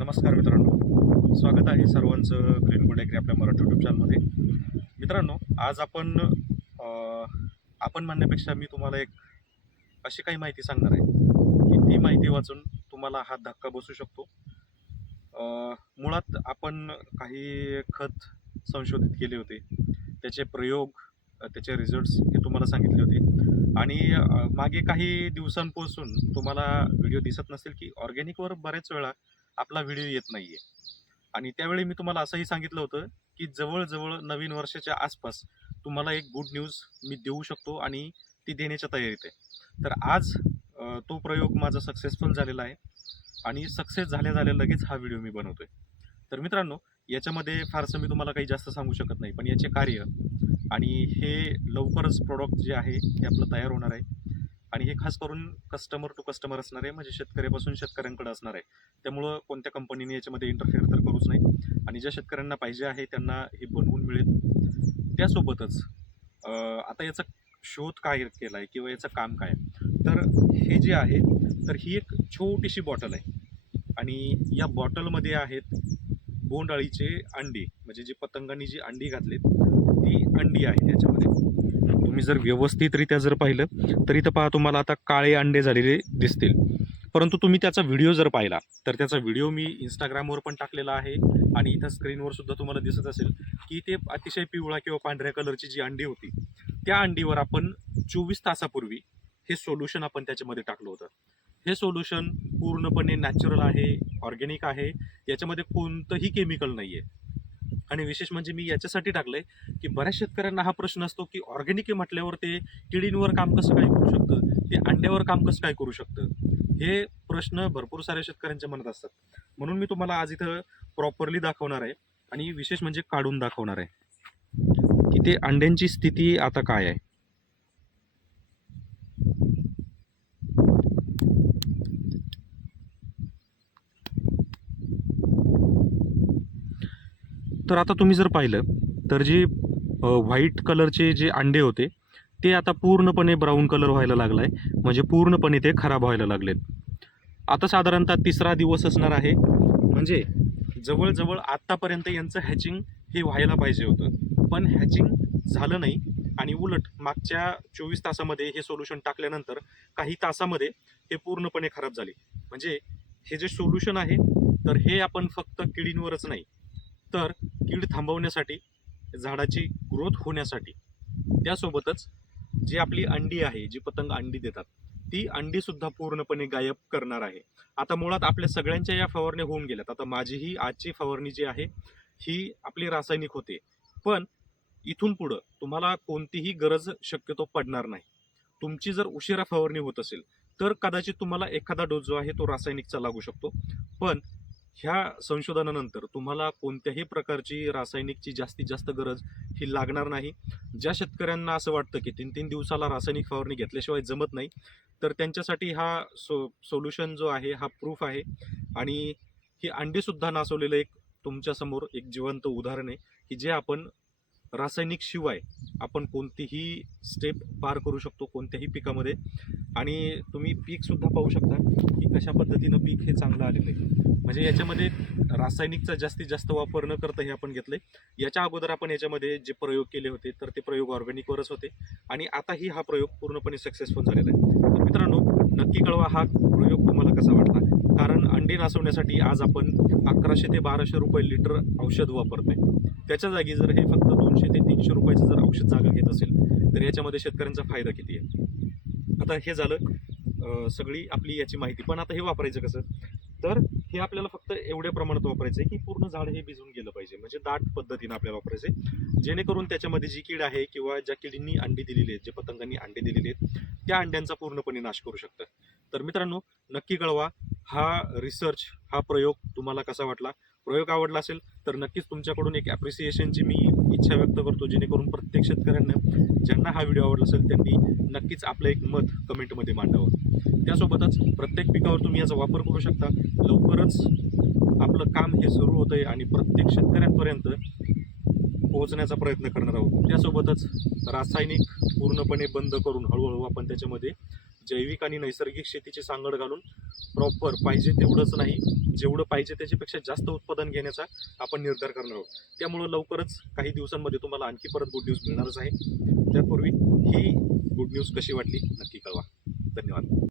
नमस्कार मित्रांनो. स्वागत आहे सर्वांचं ग्रीन गुड ॲग्री आपल्या मराठी यूट्यूब चॅनलमध्ये मित्रांनो आज आपण आपण म्हणण्यापेक्षा मी तुम्हाला एक अशी काही माहिती सांगणार आहे की ती माहिती वाचून तुम्हाला हा धक्का बसू शकतो. मुळात आपण काही खत संशोधित केले होते. त्याचे प्रयोग त्याचे रिझल्ट्स हे तुम्हाला सांगितले होते. आणि मागे काही दिवसांपासून तुम्हाला व्हिडिओ दिसत नसेल की ऑर्गॅनिकवर बऱ्याच वेळा आपला व्हिडिओ येत नाही आहे आणि त्यावेळी मी तुम्हाला असंही सांगितलं होतं की जवळजवळ नवीन वर्षाच्या आसपास तुम्हाला एक गुड न्यूज मी देऊ शकतो आणि ती देण्याच्या तयारीत आहे. तर आज तो प्रयोग माझा सक्सेसफुल झालेला आहे आणि सक्सेस झाल्या झाल्या लगेच हा व्हिडिओ मी बनवतोय. तर मित्रांनो याच्यामध्ये फारसं मी तुम्हाला काही जास्त सांगू शकत नाही पण याचे कार्य आणि हे लवकरच प्रोडक्ट जे आहे ते आपलं तयार होणार आहे. आणि हे खास करून कस्टमर टू कस्टमर असणार आहे म्हणजे शेतकऱ्यापासून शेतकऱ्यांकडे असणार. आहे त्यामुळं कोणत्या कंपनीने याच्यामध्ये इंटरफेअर तर करूच नाही. आणि ज्या शेतकऱ्यांना पाहिजे आहे त्यांना हे बनवून मिळेल. त्यासोबतच आता याचा शोध काय केला आहे किंवा याचं काम काय? तर हे जे आहे तर ही एक छोटीशी बॉटल आहे. आणि या बॉटलमध्ये आहेत बोंडाळीचे अंडी. म्हणजे जी पतंगांनी जी अंडी घातलीत ती अंडी आहेत याच्यामध्ये तुम्ही जर व्यवस्थितरित्या जर पाहिलं तर इथं पहा तुम्हाला आता काळे अंडे झालेले दिसतील. परंतु तुम्ही त्याचा व्हिडिओ जर पाहिला तर त्याचा व्हिडिओ मी इंस्टाग्रामवर पण टाकलेला आहे आणि इथं स्क्रीनवर सुद्धा तुम्हाला दिसत असेल की ते अतिशय पिवळा किंवा पांढऱ्या कलरची जी अंडी होती त्या अंडीवर आपण चोवीस तासापूर्वी हे सोल्युशन आपण त्याच्यामध्ये टाकलं होतं. हे सोल्युशन पूर्णपणे नॅचरल आहे ऑर्गॅनिक आहे याच्यामध्ये कोणतंही केमिकल नाही आहे आणि विशेष म्हणजे मी याच्यासाठी टाकलंय की बऱ्याच शेतकऱ्यांना हा प्रश्न असतो की ऑर्गॅनिक म्हटल्यावर ते किडींवर काम कसं काय करू शकतं? ते अंड्यावर काम कसं काय करू शकतं? हे प्रश्न भरपूर साऱ्या शेतकऱ्यांच्या मनात असतात. म्हणून मी तुम्हाला आज इथं प्रॉपरली दाखवणार आहे आणि विशेष म्हणजे काढून दाखवणार आहे. की ते अंड्यांची स्थिती आता काय आहे? तर आता तुम्ही जर पाहिलं तर जे व्हाईट कलरचे जे अंडे होते ते आता पूर्णपणे ब्राऊन कलर व्हायला लागला आहे म्हणजे पूर्णपणे ते खराब व्हायला लागलेत. आता साधारणतः तिसरा दिवस असणार आहे. म्हणजे जवळजवळ आत्तापर्यंत यांचं हॅचिंग हे व्हायला पाहिजे होतं. पण हॅचिंग झालं नाही आणि उलट मागच्या चोवीस तासामध्ये हे सोल्युशन टाकल्यानंतर काही तासामध्ये हे पूर्णपणे खराब झाले. म्हणजे हे जे सोल्युशन आहे तर हे आपण फक्त किडींवरच नाही. तर कीड थांबवण्यासाठी झाडाची ग्रोथ होण्यासाठी त्यासोबतच जी आपली अंडी आहे जी पतंग अंडी देतात ती अंडी सुद्धा पूर्णपणे गायब करणार आहे. आता मुळात आपल्या सगळ्यांच्या या फवारण्या होऊन गेल्यात. आता माझीही आजची फवारणी जी आहे ही आपली रासायनिक होते. पण इथून पुढं तुम्हाला कोणतीही गरज शक्यतो पडणार नाही. तुमची जर उशिरा फवारणी होत असेल तर कदाचित तुम्हाला एखादा डोस जो आहे तो रासायनिकचा लागू शकतो. पण ह्या संशोधनानंतर तुम्हाला कोणत्याही प्रकारची रासायनिकची जास्तीत जास्त गरज ही लागणार नाही. ज्या शेतकऱ्यांना असं वाटतं की तीन तीन दिवसाला रासायनिक फवारणी घेतल्याशिवाय जमत नाही तर त्यांच्यासाठी हा सो सोल्युशन जो आहे हा प्रूफ आहे. आणि ही अंडीसुद्धा नासवलेलं एक तुमच्यासमोर एक जिवंत उदाहरण आहे की जे आपण रासायनिक शिवाय आपण कोणतीही स्टेप पार करू शकतो कोणत्याही पिकामध्ये. आणि तुम्ही पीकसुद्धा पाहू शकता की कशा पद्धतीनं पीक हे चांगलं आलेलं आहे. म्हणजे याच्यामध्ये रासायनिकचा जास्तीत जास्त वापर न करता हे आपण घेतलं आहे याच्या अगोदर आपण याच्यामध्ये जे प्रयोग केले होते तर ते प्रयोग ऑर्गॅनिकवरच होते. आणि आताही हा प्रयोग पूर्णपणे सक्सेसफुल झालेला आहे. तर मित्रांनो नक्की कळवा हा प्रयोग तुम्हाला कसा वाटला. कारण अंडी नासवण्यासाठी आज आपण अकराशे ते बाराशे रुपये लिटर औषध वापरतोय. त्याच्या जागी जर हे फक्त दोनशे ते तीनशे रुपयाचं जर औषध जागा घेत असेल तर याच्यामध्ये शेतकऱ्यांचा फायदा किती आहे? आता हे झालं सगळी आपली याची माहिती. पण आता हे वापरायचं कसं? तर हे आपल्याला फक्त एवढ्या प्रमाणात वापरायचं आहे की पूर्ण झाड हे भिजून गेलं पाहिजे. म्हणजे दाट पद्धतीनं आपल्याला वापरायचं आहे जेणेकरून त्याच्यामध्ये जी कीड आहे किंवा ज्या किडींनी अंडी दिलेली आहेत जे पतंगांनी अंडे दिलेले आहेत त्या अंड्यांचा पूर्णपणे नाश करू शकतं. तर मित्रांनो नक्की कळवा हा रिसर्च हा प्रयोग तुम्हाला कसा वाटला? प्रयोग आवडला असेल तर नक्कीच तुमच्याकडून एक ॲप्रिसिएशनची मी इच्छा व्यक्त करतो जेणेकरून प्रत्येक शेतकऱ्यांना ज्यांना हा व्हिडिओ आवडला असेल त्यांनी नक्कीच आपलं एक मत कमेंटमध्ये मांडावं. त्यासोबतच प्रत्येक पिकावर तुम्ही याचा वापर करू शकता. लवकरच आपलं काम हे सुरू होतं आहे आणि प्रत्येक शेतकऱ्यांपर्यंत पोहोचण्याचा प्रयत्न करणार आहोत. त्यासोबतच रासायनिक पूर्णपणे बंद करून हळूहळू आपण त्याच्यामध्ये जैविक आणि नैसर्गिक शेतीची सांगड घालून प्रॉपर पाहिजे तेवढंच नाही. जेवढं पाहिजे त्याच्यापेक्षा जास्त उत्पादन घेण्याचा आपण निर्धार करणार आहोत. त्यामुळं लवकरच काही दिवसांमध्ये तुम्हाला आणखी परत गुड न्यूज मिळणारच आहे. त्यापूर्वी ही गुड न्यूज कशी वाटली नक्की कळवा. धन्यवाद.